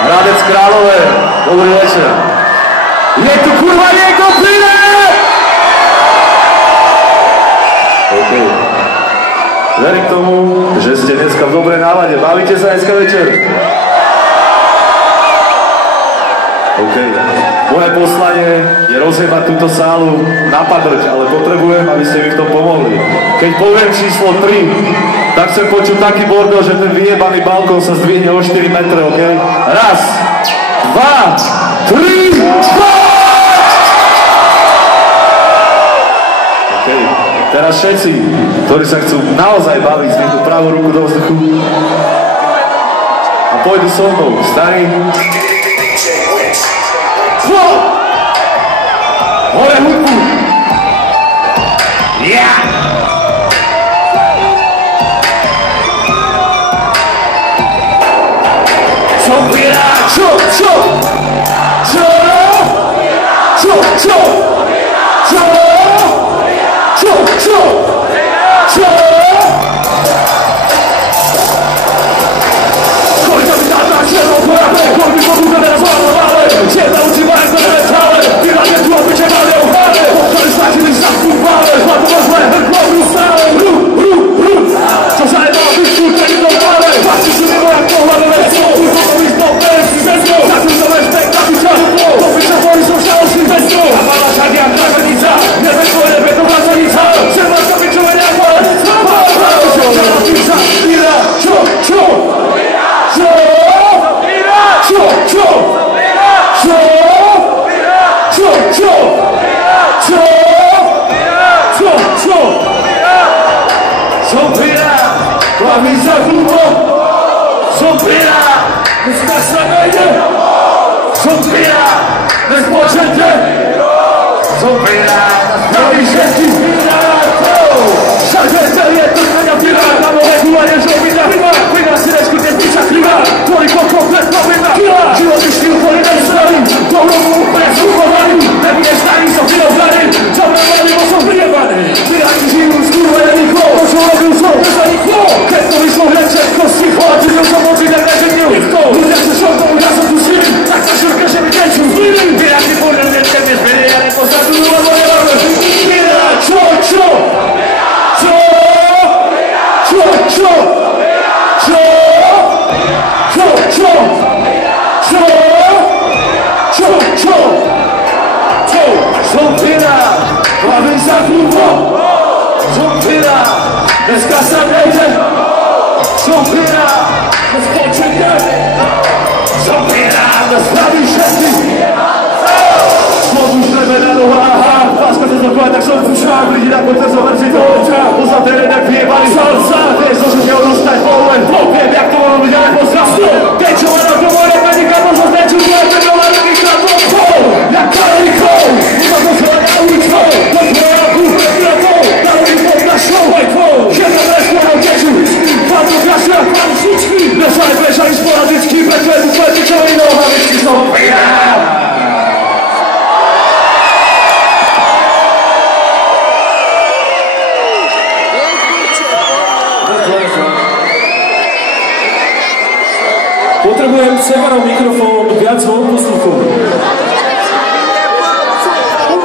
Hradec Králové, dobrý večer. Je tu kurva niekto príde! OK. Verím tomu, že ste dneska v dobrej nálade. Bavíte sa dneska večer? OK. Moje poslanie je rozjebať túto sálu na padrť, ale potrebujem, aby ste mi v tom pomohli. Keď poviem číslo 3, tak chcem počuť taký bordel, že ten vyjebaný balkón sa zdvihne o 4 metre, OK? Raz, 2, 3, 4! OK. Teraz všetci, ktorí sa chcú naozaj baviť, zdvihnú pravú ruku do vzduchu a pôjdu so mnou, starý. Hore hudbu! Ja! Som pirát! Čo? Čo? Čo? Čo? Čo? Čo? Čo? Čo? Čo? Koľko mi dá na čelo porabe, koľko mi podúka teraz vále, čierna učíva jak to nevetále, tyra nie tu obyče mali ohrále, pochody snažili sa kúpále, zlato rozle, hrklo stále, čo sa jedná vyšťu, keď to pále, páči si mimo jak pohľadu lecko, útokových bol, berem si zezno, začal som respekt na piča hudbo, popiča boli som šalošný bezno, a mala však jak kravnica, nebe tvoje, beto vlasonica, seba sa pičove nejaká lenica, čo na pizza, tyra, čo? Čo? Čo? Čo? Čo? Čo? Čo? Čo? Čo? Čo? Čo? Som pirát, hlavný za hlubo. Som pirát, dneska sa nejde. Som pirát, dnes počete. Som pirát, hlavný všetky pirátov. Všakže celý je to kňa pirát, na mohe gulanie, že obíta hryba. Vina si nečku, dnes piča krivá, koliko kompletno vina. Životný štýl, ktorý nestavím, dobromu úplne zúchovaný. Nebudeš starý, som vyrovnaný, čo mňa bo som vyjebaný. Piráti žijú skurvené rýchlo, to čo robil som bezrýchlo. Keď to vyšlo hneď všetko sticho, a čutil som oči, tak nežednil nikto. Ľudia sa šokou, ja som tu s nimi, tak sa šurka, že mi tečú z liny. Piráti podľa mňa tebe zbere, ja nepozatujú, lebo nemáme pirát. Čo? Čo? Čo? Čo? Čo? Čo? Čo? Čo? Čo? Čo? Čo? Čo? Som pirát, hlavný za hlubo. Som pirát, dneska sa nejde. Som pirát, dnes počujte. Som pirát, dnes praví všetci. Zložu šlebe na nohách, láska sa zdokovať, tak som pušák. Lidi na kote zoverci do oča, pozlaté redek vyjebali salsa. Vieš, že mě odostať polen, viem, jak to môžu byť, ale pozdrastu. Keď čo len ako môže medika, možno zneču, tu je ten dolar, aký sa to pol. Jak kalorikou, iba to svoje na ulicou. To tvoje ruku, prekratou, na ulicou našou vajkou. Jedna vreskôrou teču, kladú krasia, kladú šučky. Nesaj bežali sporadicky, prekledu pletičovi nohavičky, som pirát. Potrebujem Severov mikrofón, viac zvon posluchov.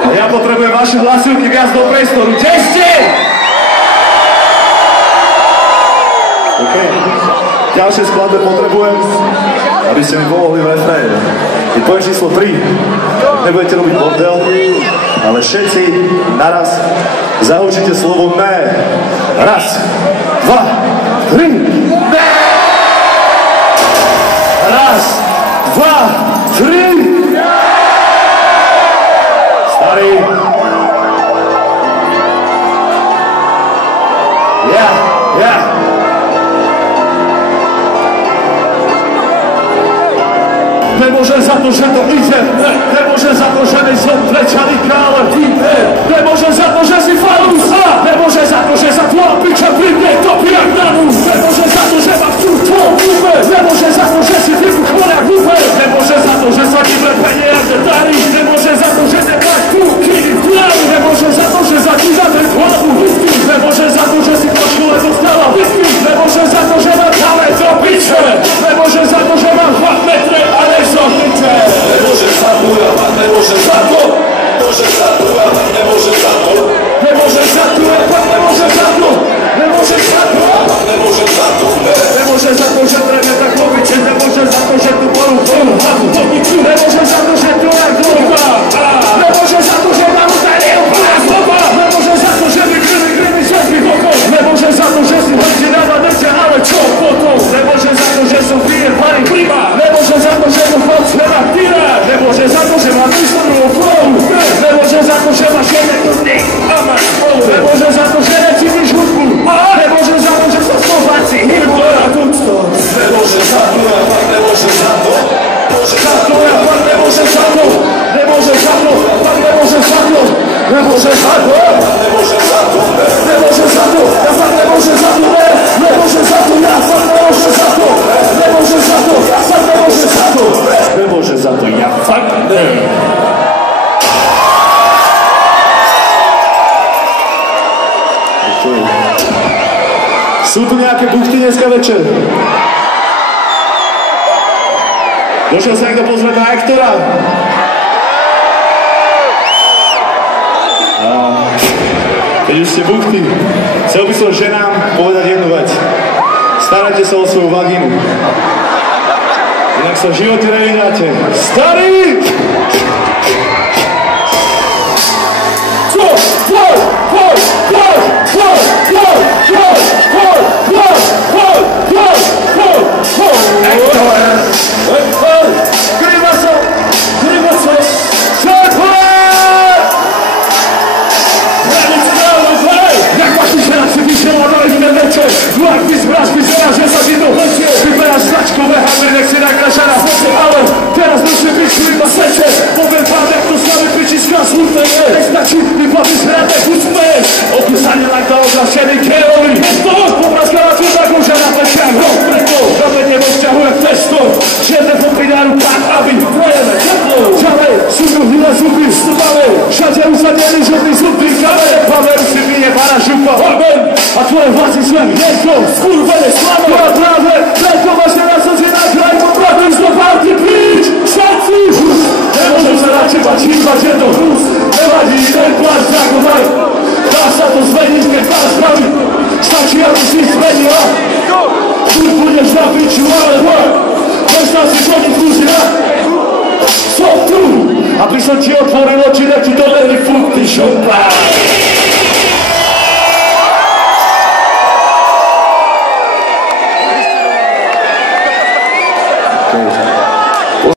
A ja potrebujem vaše hlasivky viac do priestoru. Kde ste? OK. Ďalšie skladbe potrebujem, aby ste mi pomohli v refréne. Keď poviem číslo 3, nebudete robiť bordel, ale všetci naraz zahučíte slovo ne. Raz, 2, 3, ne! Raz, 2, 3! Starý! Ja! Nemôžem za to, že to ide, nemôžem za to, že nejsem plečaný krále, nemôžem za to, že si falus, nemôžem za to, že sa tvoja piča pribne topí jak na nus, nemôžem za to, že ma chcú v tvojom kúpe, nemôžem za to, že si vybuchol jak húpe, nemôžem za to, že sa ti bre peniaze darí, nemôžem za to, že nemáš kúky v hlavu, nemôžem za to, že zatíža ten hlavu, nemôžem za to, že si počule dostala whisky, nemôžem za to, že ma dáme do piče. tu nejaké buchty dneska večer? Došiel sa niekto pozrieť na Hektora? Keď už ste buchty, chcel by som ženám povedať jednu vec. Starajte sa o svoju vagínu. Inak sa v živote nevyhráte. Starý! Wyberáš značkové hammer, nech si nakráša na srdce, ale teraz musí byť iba seče. Poviem vám, jak to slaví pičiska smutné je. Nestačí, vyplatíš hradné úsmeješ. Opísanie len to obrašený Kélovi. Mesto, popraskala tu takú, že na pleciach rok preto. Zabenie rozťahuje testo. Čierne popridajú tak, aby prejeme teplo. Ďalej, sú druhýle zuby, strbavé. Všade usadený žodný zubný kamer. Pavel si vyje para župa, horben. A tvoje vlasy svem jedno, skurvené slave. Tvoja práve, preto máš teraz slzy na kraj, popravím z party píč, všetci. Nemôžem sa na teba čívať, je to hrus. Nevadí, ten pláč zakovaj. Dá sa to zmeniť, keď máš pravý. Stačí, aby si zmenila. Furt budeš na piču, ale boj. Možná si chodí kúzina. Som tu, aby som ti otvoril oči, nech ti to není furt, ty šopa. Crazy.